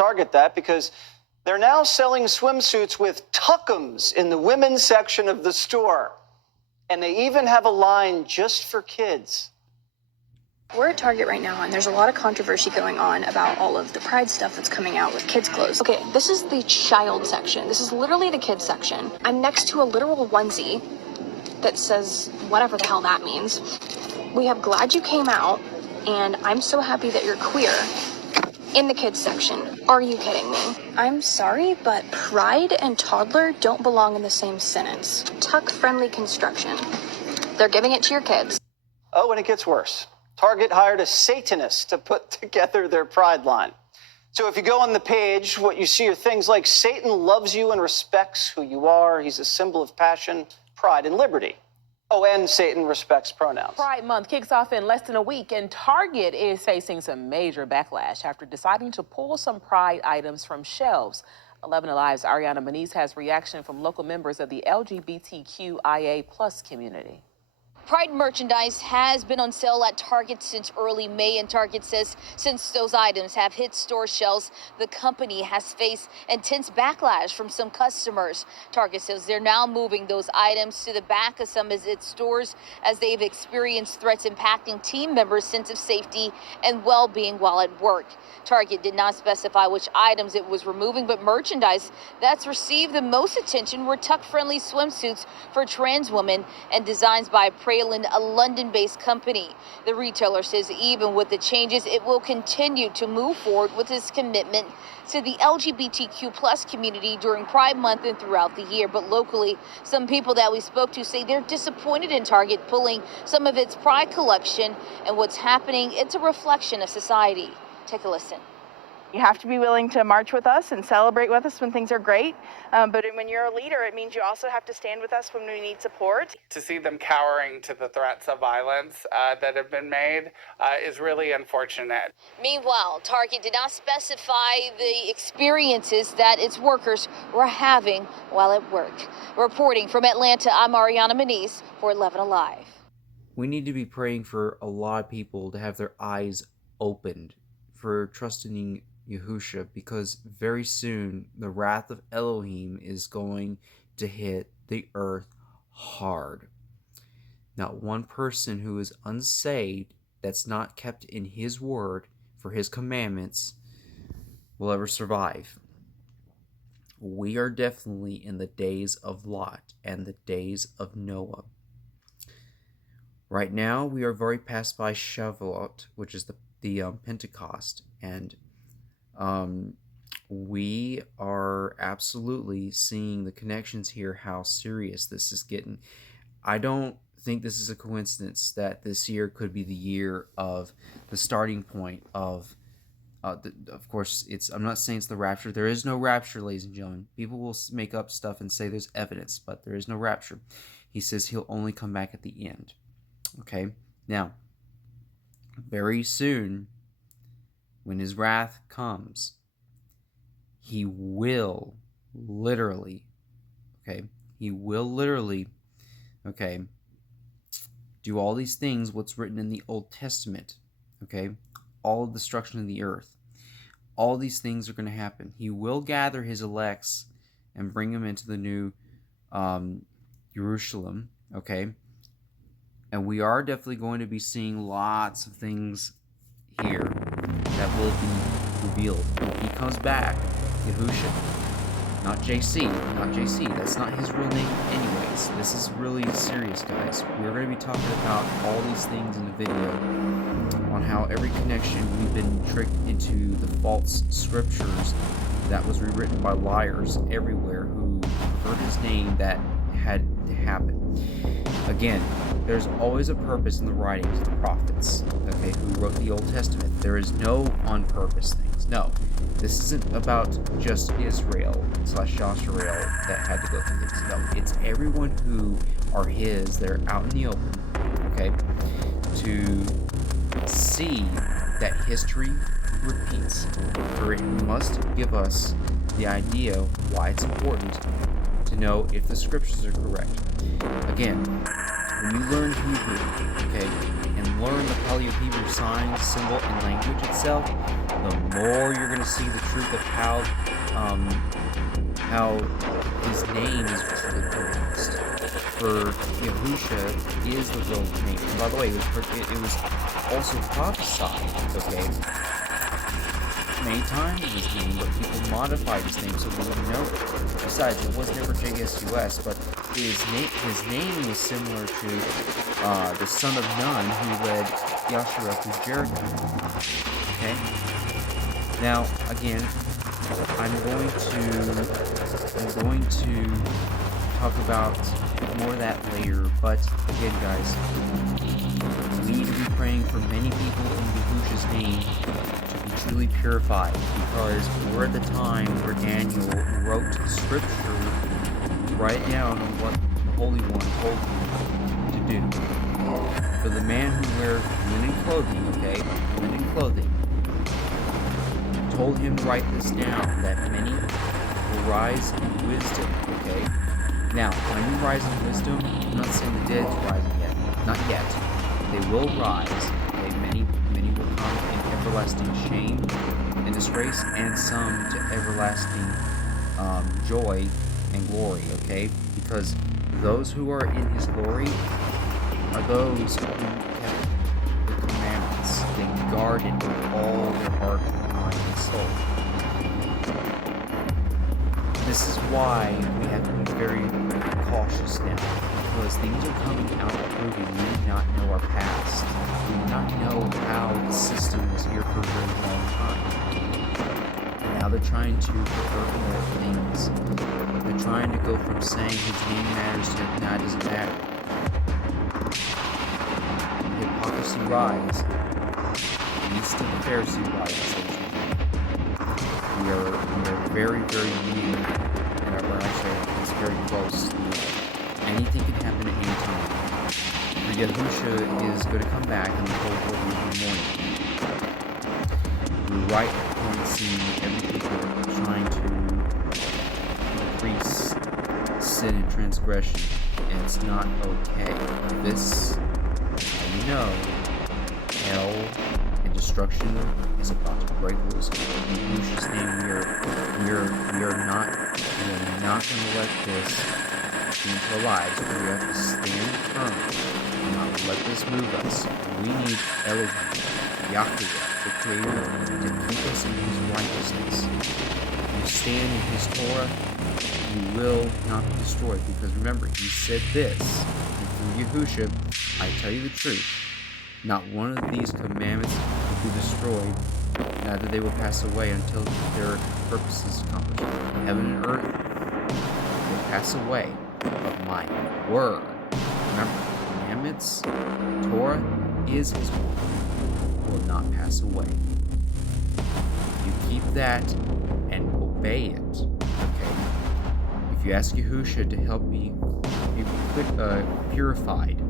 Target that because they're now selling swimsuits with tuckums in the women's section of the store. And they even have a line just for kids. We're at Target right now, and there's a lot of controversy going on about all of the Pride stuff that's coming out with kids' clothes. Okay, this is the child section. This is literally the kids section. I'm next to a literal onesie that says whatever the hell that means. We have Glad You Came Out, and I'm so happy that you're queer in the kids section. Are you kidding me? I'm sorry, but pride and toddler don't belong in the same sentence. Tuck-friendly construction. They're giving it to your kids. Oh, and it gets worse. Target hired a Satanist to put together their Pride line. So if you go on the page, what you see are things like Satan loves you and respects who you are. He's a symbol of passion, pride, and liberty. Oh, and Satan respects pronouns. Pride Month kicks off in less than a week, and Target is facing some major backlash after deciding to pull some Pride items from shelves. 11 Alive's Ariana Maniz has reaction from local members of the LGBTQIA+ community. Pride merchandise has been on sale at Target since early May, and Target says since those items have hit store shelves, the company has faced intense backlash from some customers. Target says they're now moving those items to the back of some of its stores as they've experienced threats impacting team members' sense of safety and well-being while at work. Target did not specify which items it was removing, but merchandise that's received the most attention were tuck-friendly swimsuits for trans women and designs by a London-based company. The retailer says even with the changes, it will continue to move forward with its commitment to the LGBTQ+ community during Pride Month and throughout the year. But locally, some people that we spoke to say they're disappointed in Target pulling some of its Pride collection, and what's happening, it's a reflection of society. Take a listen. You have to be willing to march with us and celebrate with us when things are great. But when you're a leader, it means you also have to stand with us when we need support. To see them cowering to the threats of violence that have been made is really unfortunate. Meanwhile, Target did not specify the experiences that its workers were having while at work. Reporting from Atlanta, I'm Ariana Maniz for 11 Alive. We need to be praying for a lot of people to have their eyes opened for trusting Yahusha, because very soon the wrath of Elohim is going to hit the earth hard. Not one person who is unsaved, that's not kept in his word for his commandments, will ever survive. We are definitely in the days of Lot and the days of Noah. Right now we are very past by Shavuot, which is the Pentecost, and we are absolutely seeing the connections here, how serious this is getting. I don't think this is a coincidence that this year could be the year of the starting point of of course, I'm not saying it's the rapture. There is no rapture, ladies and gentlemen. People will make up stuff and say there's evidence, but there is no rapture. He says he'll only come back at the end. Okay? Now, very soon, when his wrath comes, he will literally, do all these things, what's written in the Old Testament, all of the destruction of the earth. All these things are going to happen. He will gather his elects and bring them into the new Jerusalem, and we are definitely going to be seeing lots of things here that will be revealed. When he comes back, Yahusha, not JC, that's not his real name anyways. This is really serious, guys. We're going to be talking about all these things in the video on how every connection we've been tricked into the false scriptures that was rewritten by liars everywhere who heard his name that had to happen. Again, there's always a purpose in the writings of the prophets, who wrote the Old Testament. There is no on-purpose things. No, this isn't about just Israel/Yashrael that had to go through this. No, it's everyone who are his, they're out in the open, to see that history repeats. For it must give us the idea why it's important to know if the scriptures are correct. Again, when you learn Hebrew, okay, and learn the Paleo-Hebrew sign, symbol, and language itself, the more you're going to see the truth of how his name is truly pronounced. For Yahusha is the real name. And by the way, it was also prophesied, okay, many times his name, but people modified his name so we wouldn't know it. Besides, it was never JSUS, but his name was similar to the son of Nun who led Yahshua through Jericho. Okay? Now, again, I'm going to talk about more of that later, but again, guys, we need to be praying for many people in Yahusha's name to be truly purified, because we're at the time where Daniel wrote scripture to write down on what the Holy One told him to do. For the man who wears linen clothing, okay, linen clothing, told him to write this down, that many will rise in wisdom, okay? Now, when I mean rise in wisdom, I'm not saying the dead's rising yet. Not yet. They will rise, okay? Many will come in everlasting shame and disgrace, and some to everlasting joy and glory, okay? Because those who are in his glory are those who kept the commandments. They guarded with all their heart, mind, and soul. This is why we have to be very cautious now, because things are coming out proving we do not know our past. We do not know how the system was here for a very long time. And now they're trying to pervert more things. They're trying to go from saying his name matters to now it doesn't matter. Hypocrisy rise. Yeast of the Pharisee rise. We are very, very near, and actually it's very close. Anything can happen at any time. For Yahusha is going to come back in the whole world in the morning. We're right on seeing every people trying to increase sin and transgression, and it's not okay. This is how you know hell and destruction is about to break loose. In Yahusha's name, we are not going to let this into our lives. We have to stand firm and not let this move us. We need Elohim, Yahuah, the Creator, to keep us in His righteousness. If you stand in His Torah, you will not be destroyed. Because remember, He said this, and through Yahusha, I tell you the truth, not one of these commandments will be destroyed, neither they will pass away until their purpose is accomplished. Heaven and earth will pass away, but my word, remember, commandments, Torah is His word, will not pass away. You keep that and obey it, okay? If you ask Yahusha to help me be purified,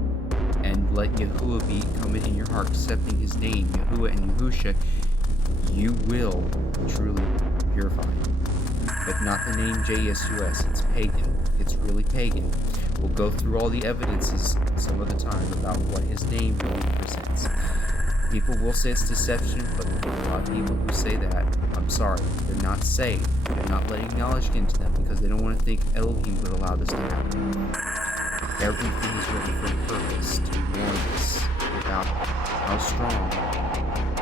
and let Yahuah be coming in your heart, accepting His name, Yahuah and Yahusha, you will truly purify. But not the name JSUS, it's pagan. It's really pagan. We'll go through all the evidences some other time about what His name really presents. People will say it's deception, but a lot of people who say that, I'm sorry, they're not saved. They're not letting knowledge get into them because they don't want to think Elohim would allow this to happen. Everything is written for a purpose to warn us about how strong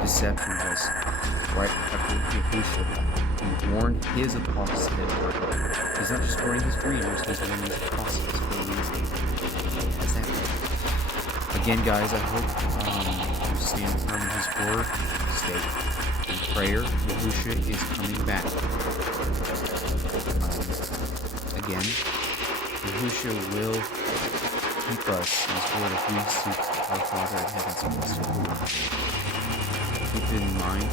deception was right after Yahushua. He warned his apostles. He's not just warning his readers, he's warning his apostles for a reason. As that again, guys, I hope you stand firm in His word, stay in prayer. Yahushua is coming back. Again, Yahushua will keep us in His word if we seek our Father in heaven's blessed. Keep it in mind.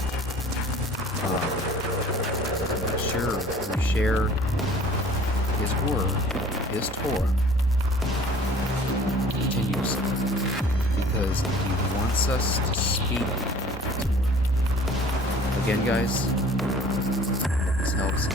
Sure, we share His word, His Torah, continuously, because He wants us to speak. Again, guys, this helps.